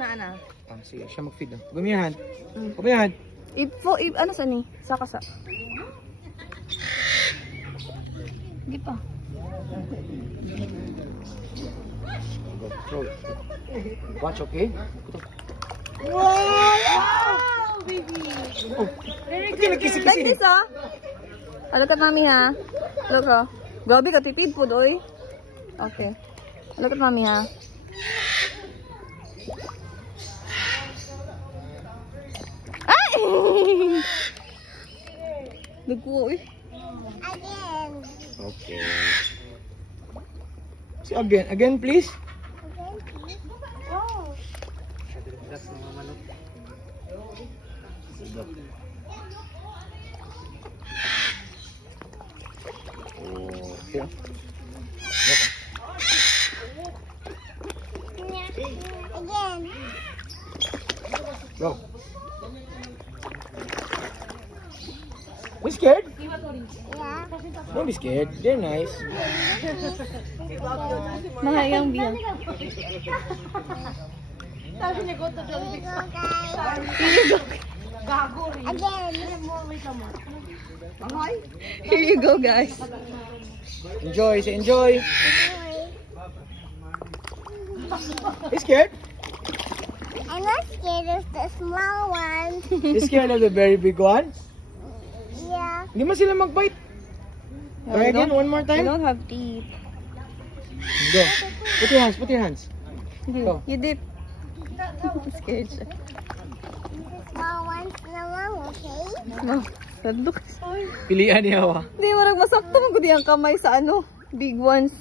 Na. Sige, siya mag-feed na. Gumiyahan. Gumiyahan. Ano sa ni? Saka. Hindi pa. Watch, okay? Wow, baby. Oh, very good. Like this, ah. Look at mommy, ha. Look, ha. Grabe ka, tipid po, doy. Okay. Look at mommy, ha. Ay! Nagkuha, eh. Again. Okay. See, again, please. Oh. Okay. Again. Go. You scared? Yeah. Don't be scared. They're nice. Mahayang biya. Here you go, guys. Again. Here you go, guys. Enjoy. Say enjoy. You scared? I'm not scared of the small ones. You scared of the very big ones? Yeah. Hindi mo sila mag-bite. Try again, one more I time. don't have teeth. Go. Put your hands. Put your hands. Go. You dip. Scared siya. Small ones naman, okay? No. Sadok. Pilihan niya wa. Hindi, marag masakto mo ko ang kamay sa ano. Big ones.